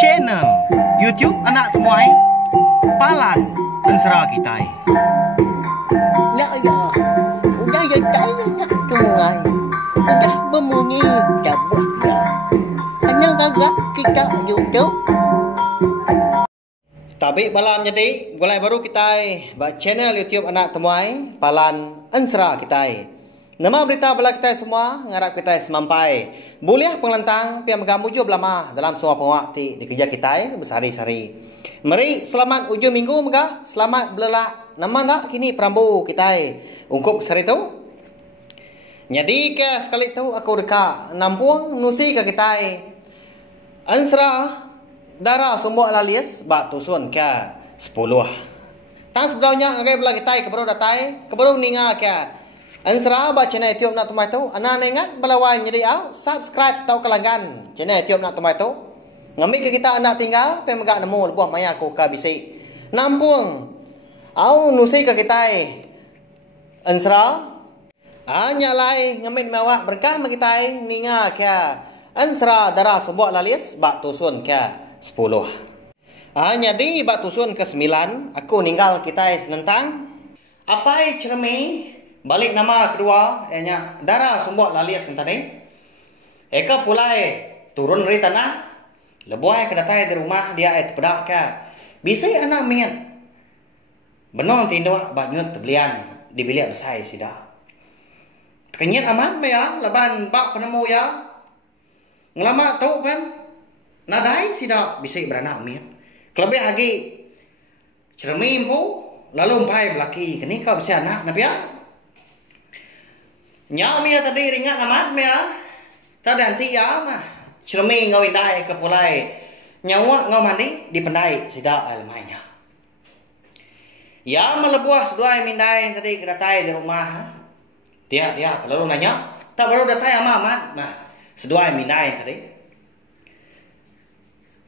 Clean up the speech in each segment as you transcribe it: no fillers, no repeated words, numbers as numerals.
channel YouTube Anak Temuai Palan Ensra Kitai. Nak ya, udah ya saya nak tungai, udah berbunyi cabut ya. Anak agak kita YouTube. Tapi malam jadi mulai baru kita buat channel YouTube Anak Temuai Palan Ensra Kitai. Nama berita bala kita semua ngarap kita semampai. Boleh pengelantang pian megamu jo belama dalam semua pengwakti di kerja kita bersari-sari. Mari selamat ujung minggu mega, selamat belak. Nama tak kini perambu kita ungkup sari tu. Jadi ke sekali tu aku dekat nampung nusi ke kita. Ensra darah sumbuk lalias bak tusun ke 10. Tang sebenarnya ngagai bela kita ke baru datai, ke baru ninga ke Ensra ba channel YouTube Nak Temuai tu. Ana ingat belawai jadi au subscribe tau kelangan channel YouTube Nak Temuai tu. Ngambil ke kita anak tinggal pe megak nemu lebuh maya ku ka bisi. Nampung au nusi ke kita Ensra hanya lai ngambil mewak berkah ma kita ninga ke Ensra darah sebuah lalis bak tusun ke 10. Hanya di bak tusun ke 9 aku ninggal kita senentang apai cermi balik nama kedua ianya darah sumbuk lalias tadi. Eka pulai turun dari tanah lebuai ke datai di rumah dia terpedak ke bisa anak miat benon tinduk banyut tebelian di bilik besar sida kenyat aman ya laban bak penemu ya ngelama tahu kan nadai sida bisa beranak miat kelebih lagi cermin pu lalu umpai belaki kini kau bisa anak nabi ya. Nyau mia tadi ringat amat mia. Tadi nanti ya mah. Cermin ngau indai ke pulai. Nyawa ngau mandi di pendai sida almainya. Ya melebuah sedua mindai tadi kedatai di rumah. Dia perlu nanya. Tak baru datai amat. Nah, sedua mindai tadi.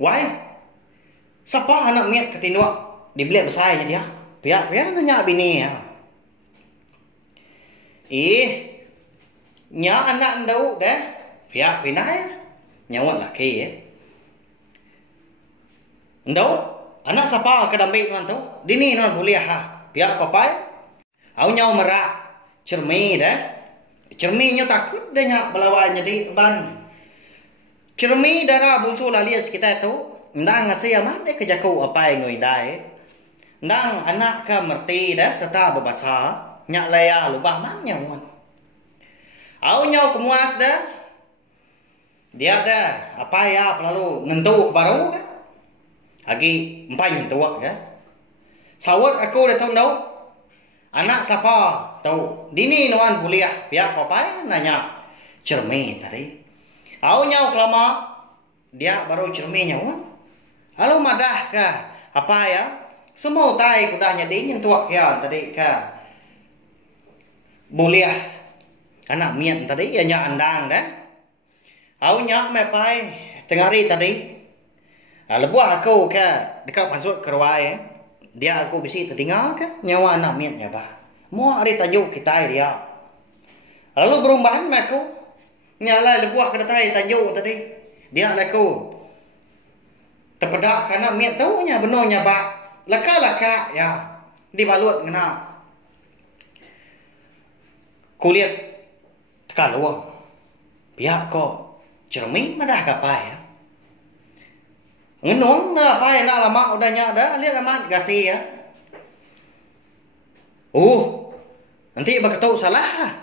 Why? Siapa anak miat ketinduk di bilik besar je dia? Pihak nanya bini ya. Nya anak ndau dah pihak pinai nyawa laki ya ndau anak siapa kedambi tuan tu dini non boleh ha pihak papai au nyau merak cermi dah cermi nyo takut dah nyak belawan jadi ban cermi darah bungsu lalias kita tu ndang ngasih aman deh kejaku apai ngoi dai ndang anak ka merti dah serta berbahasa nyak laya lubah man nyawan. Au nyau kemuas dah. Dia dah apa ya lalu ngentuk baru kan. Lagi empai ngentuk kan. Sawat aku dah tahu tahu. Anak siapa tahu. Dini nuan kuliah pihak papai nanya cermin tadi. Au nyau kelama dia baru cermin nyawan. Lalu madah ke apa ya? Semua tai kudanya di nyentuak ya tadi ke. Buliah anak miat tadi ya nyak andang dah. Au nyak mepai tengari tadi. Lebuah aku ke dekat masuk ke ruai dia aku bisi tertinggal ke nyawa anak miatnya bah. Mau hari tanjuk kita dia. Lalu berumbahan aku nyala lebuah ke datai tanjuk tadi. Dia aku terpedak karena miat tahu nya benarnya bah. Laka ya dibalut ngena. Kulit kalau pihak kok cermin madah kapai ya. Ngenong na pai na lama udah nyak dah lihat amat gati ya. Nanti berketuk salah.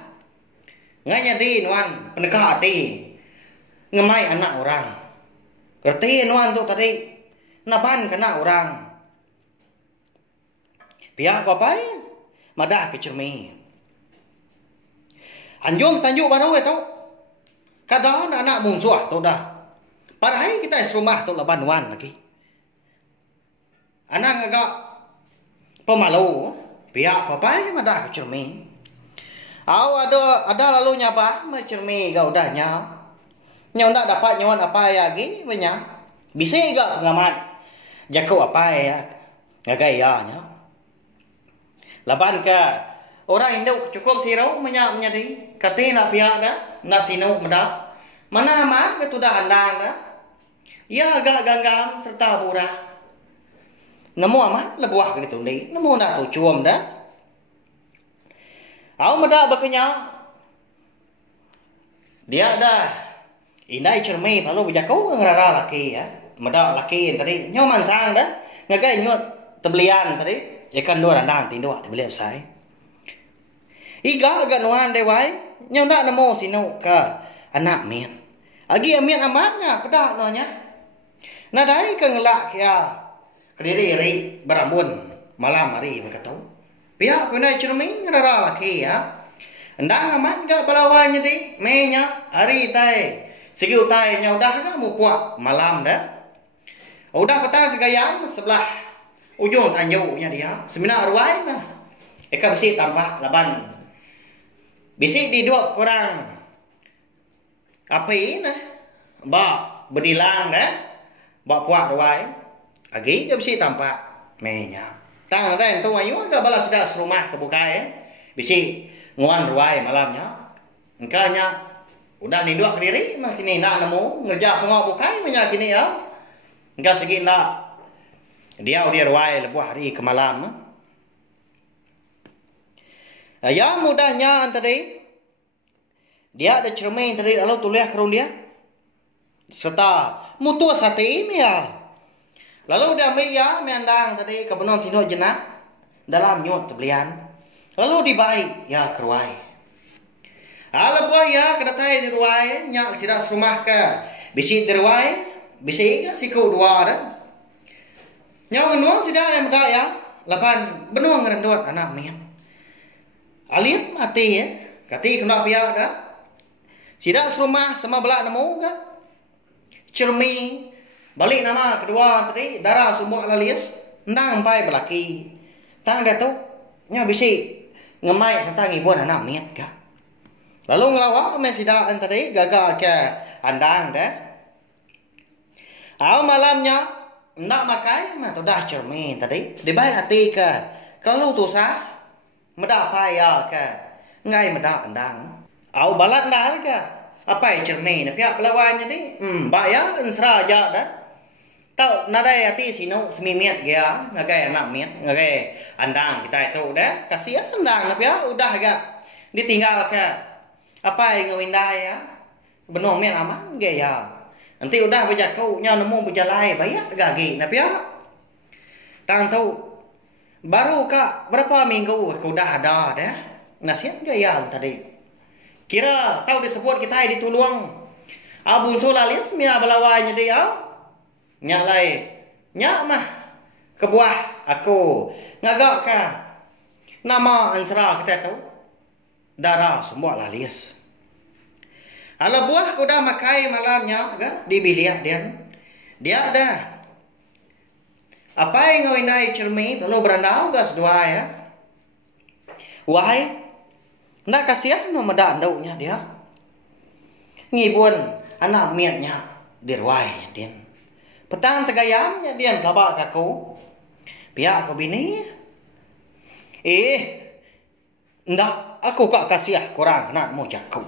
Ngai jadi nuan pendekar hati. Ngemai anak orang. Kerti nuan tu tadi napan kena orang. Pihak kapai madah ke cermin. Anjung tanjuk baru itu. Kadang anak musuh tu dah. Padahal kita rumah tu laban wan lagi. Anak agak pemalu. Pihak papai madah ke cermin. Au ada lalu nyabah cermin kau dah nya. Nya ndak dapat nyawan apa ya lagi banyak. Bisa gak ngamat. Jaku apa ya. Ngagai ya nya. Laban ke orang Indo cukup sirau menyadi kati nak pihak dah nak sinu medak mana amat betul dah andang dah ia agak ganggam serta pura. Nemu amat lebuah ke ditundi, nemu nak tu cuam dah. Au meda berkenyak. Dia dah indai cermai lalu berjakau ngerara laki ya. Meda laki tadi nyoman sang dah. Ngagai nyut tebelian tadi. Ikan dua randang tindu dibeli usai. Iga agak nuan dewai. Nyau nak nemu sinu ke anak mian. Agi mian amatnya pedak nonya. Nadai ke ngelak ya. Kediri ri berambun malam hari berkata. Pihak kena cermin ngerara laki ya. Endang amat gak balawanya di menya hari tai. Segi utai nya udah dah mu puak malam dah. Udah petang segayam sebelah ujung tanjaunya dia. Semina arwai nah. Eka besi tampak laban. Bisi di dua korang. Apa ini nah. Ba berdilang dah. Ba puak arwai. Agi ke besi tampak menya. Tangan ada yang tahu ayu agak balas dah serumah kebuka Bisi nguan ruai malamnya. Engkanya udah ni dua kediri mah kini nak nemu ngerja pengok bukai punya kini ya. Engka segi nak dia ruai lebuh hari ke malam. Ya mudahnya tadi dia ada cermin tadi lalu tulis kerun dia serta mutus hati ya. Lalu dia ambil ya meandang tadi ke benon tinduk jenak dalam nyut tebelian. Lalu dibaik ya keruai. Lebuh ya kedatai di ruai nyak sidak serumah ke bisi di ruai bisi ke siku dua dah. Nyau nuang sidak yang bedak ya lapan benuang ngerendut anak mian. Alit mati ya kati kena pihak dah. Sidak serumah sama belak nemu ke cermi. Balik nama kedua tadi darah sumber lalias ndang pai belaki. Tang datuk nya bisi ngemai serta ngibun anak miat ka. Lalu ngelawak men sidak tadi gagal ke andang dah. Au malamnya ndak makai mah tu dah cermin tadi. Dibai hati ke kalau tu sah meda paya ke ngai meda andang. Au balat dah ke apa cermin pihak pelawannya ni bayar insra aja dah. Tau nadai hati sino semimiat dia ngagai anak miat ngagai andang kita itu dah kasihan andang ya udah agak ditinggal ke apa yang ngawindai ya benuh miat aman ge ya nanti udah berjakau nya nemu berjalai bayar gagi nap ya tang tahu baru kak berapa minggu aku udah ada dah nasihat ge ya tadi kira tahu disebut kita ditulung abun solalis mia balawanya dia nyak lai nyak mah kebuah aku ngagak ka nama ansra kita tahu darah semua lalis ala buah aku dah makai malamnya kan di bilik dia ada apa yang ngawinai cermin lalu berandau gas dua ya wahai ndak kasihan no medan daunya dia ngibun anak miatnya dirwai dia petang tegayamnya dia kabak aku. Pihak aku bini. Ndak aku kak kasih korang nak mau jakau.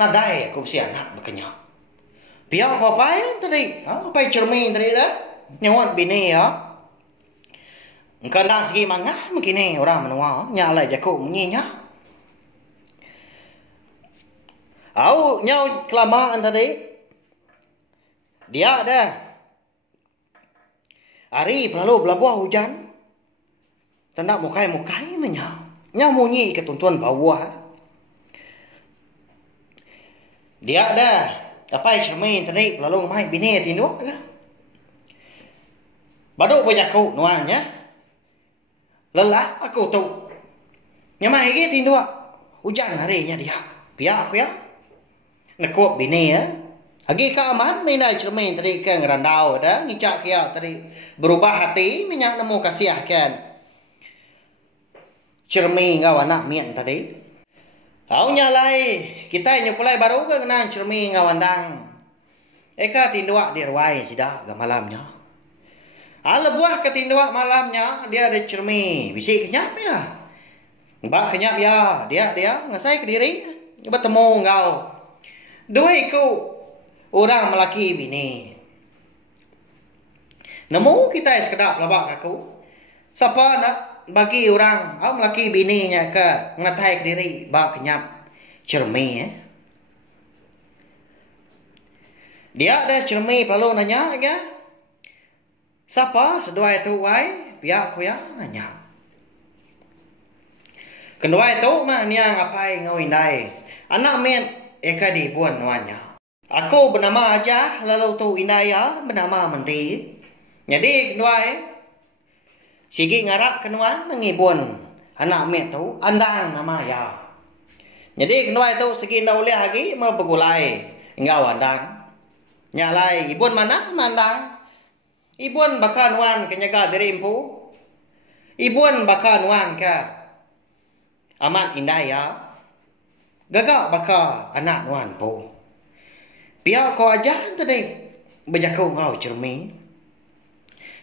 Nadai aku si anak berkenyak. Pihak aku apa tadi? Apa cermin tadi dah? Nyawat bini ya. Engkau nak segi mangah begini orang menua nyalai jakau menyinya. Au nyau kelamaan tadi. Dia ada hari lalu belabuah hujan. Tanda mukai menyau. Nya munyi ketuntun bawah. Dia ada apa cermin tadi lalu mai bini tinduk. Baduk berjakau nuangnya. Lelah aku tu. Nya mai ge tinduk. Hujan harinya dia. Pihak aku ya. Nekup bini ya. Agi ka aman minai cermin tadi ke ngerandau dah ngicak kia tadi berubah hati minyak nemu kasih kan cermin ngau anak mian tadi au nyalai kita nyuplai baru ke kena cermin ngau andang eka tindua di ruai sida ga malamnya ala buah ke tindua malamnya dia ada cermin bisi kenyap ya mbak kenyap ya dia ngasai ke diri bertemu ngau dua iku orang melaki bini. Nemu kita sekedar pelabak aku. Siapa nak bagi orang melaki bininya ke ngatai ke diri bak kenyap cermi Dia ada cermi perlu nanya ke. Siapa sedua itu wai pihak ku ya nanya. Kedua itu mah niang ngapai ngawindai. Anak min eka di buan nuanya. Aku bernama aja lalu tu indaya bernama menti. Jadi kedua sigi ngarap kenuan ngibun anak min tu andang nama ya. Jadi kedua itu segi ndak boleh lagi mau begulai engau andang. Nyalai ibun mana mandang. Ibun bakal nuan kenyaga diri empu. Ibun bakal nuan ke amat indaya. Gagak bakal anak nuan po. Biar kau aja tadi berjakau ngau cermi.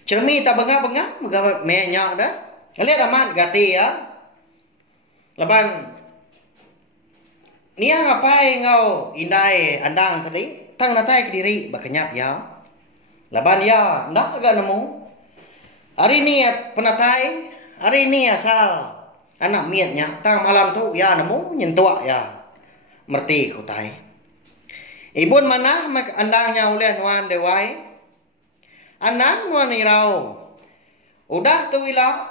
Cermi tak bengak-bengak menyak dah. Lihat amat gati ya. Leban niang ngapai ngau indai andang tadi tang natai ke diri berkenyap ya. Leban ya ndak agak nemu. Hari ni penatai, hari ni asal anak miatnya tang malam tu ya nemu nyentuak ya. Merti ku tai. Ibun mana andangnya oleh nuan dewai. Anak nuan irau. Udah tu wila.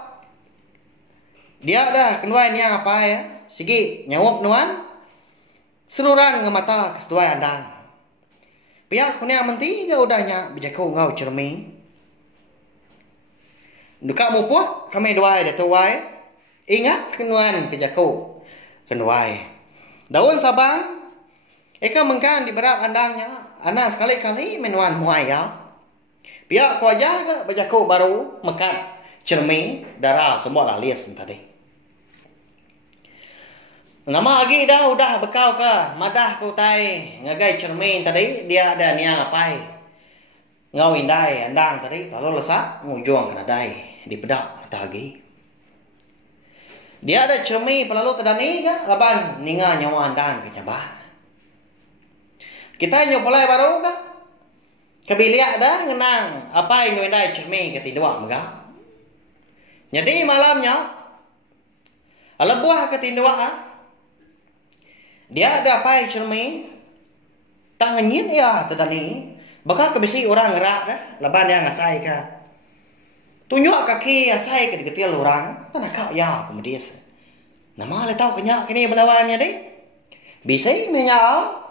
Dia dah kenuai ni apa ya? Sigi nyawap nuan. Seluran ngemata kesetuai andang. Pihak kunia menti dia udahnya berjakau ngau cermi. Duka mupuh kami duai dah tuai. Ingat kenuan kejakau kenuai. Daun sabang. Eka mengkan di berap andangnya. Anak sekali-kali menuan muai ya. Pihak ku aja ke berjakau baru mekat cermi darah semua lah lias tadi. Nama lagi dah udah bekau ke madah ku tai ngagai cermin tadi dia ada niang apai. Ngau indai andang tadi lalu lesak ngujung kena dai di pedak lagi. Dia ada cermin pelalu kedani ke laban ninga nyawa andang ke nyabah. Kita nyopolai baru ke kebiliak dah ngenang apa yang ngau cermin ketindua megah. Jadi malamnya ala buah ketindua dia ada apa cermin tangannya ya tadani bakal kebisi orang ngerak ke leban yang ngasai ke tunjuk kaki asai ke diketil orang tanah kau ya kemudian nama le tahu kenyak kini belawannya deh bisa menyau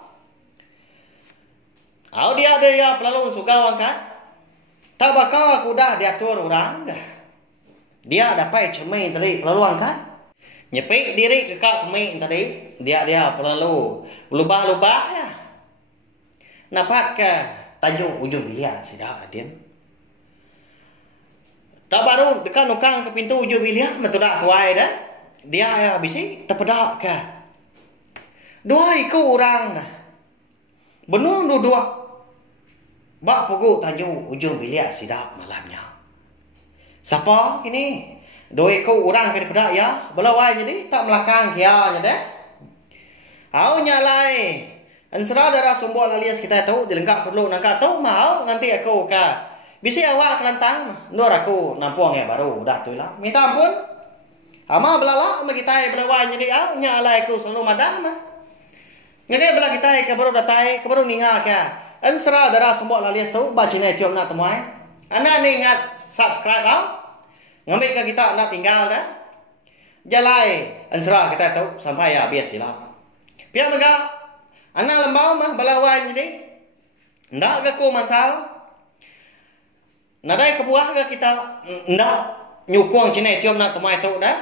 au dia ada ya pelalung suka kan tak bakal aku dah diatur orang dah dia dapat cermin tadi pelalung kan nyepik diri ke kak kami tadi dia perlu lubah-lubah ya. Napat ke tajuk ujung bilik sudah adin. Tak baru dekat nukang ke pintu ujung bilik metudak tuai dah. Dia ya bisi terpedak ke. Dua iku orang dah. Benung dua. Bak pokok tajuk ujung bilik sudah malamnya. Siapa ini? Dua iku orang ke terpedak ya. Belawai jadi tak melakang kia nya dah. Au nyalai. Ansara darah sumbol alias kita tahu dilengkap perlu nangka tahu mau nganti aku ka. Bisi awak kelantang nur aku nampuang ya baru dah tu lah. Minta ampun. Ama belala ma kita belawan jadi au nyalai aku selalu madam. Ngene bela kita ke baru datai ke baru ninga ka. Ansara darah sumbol alias tahu ba channel tiom nak temuai. Ana ni ingat subscribe au. Ngambil ke kita nak tinggal dah. Jalai ansara kita tahu sampai ya bias sila. Pihak mega anak lembau mah balawan jadi ndak ke ku mansal nadai ke buah ke kita ndak nyukung cine tiom nak temai tu dah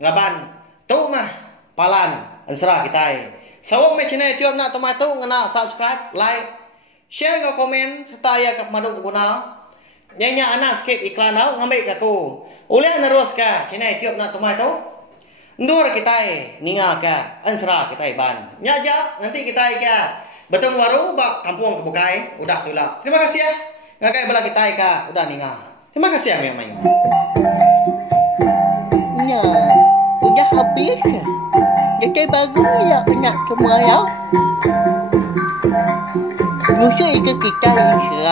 laban tu mah palan ansra kita sawang me cine tiom nak temai tu ngena subscribe like share ngau komen serta ya ke madu guna nyanya anak skip iklan au ngambil ke ku uleh nerus ke cine tiom nak temai tu Nur kita ninga ka ansra kita ban. Nyaja nanti kita ka bertemu baru bak kampung kebukai udah tulak. Terima kasih ya. Ngakai bela kita ka udah ninga. Terima kasih ya memang. Ya, udah habis. Jadi bagus ya anak semua ya. Musuh ikut kita insya